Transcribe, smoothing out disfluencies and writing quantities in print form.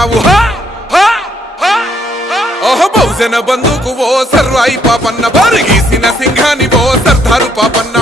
చేసినావు బహుజన బంధుకు ఓ సర్వాయి పాపన్న బారు గీసిన సింహాని ఓ సర్దారు పాపన్న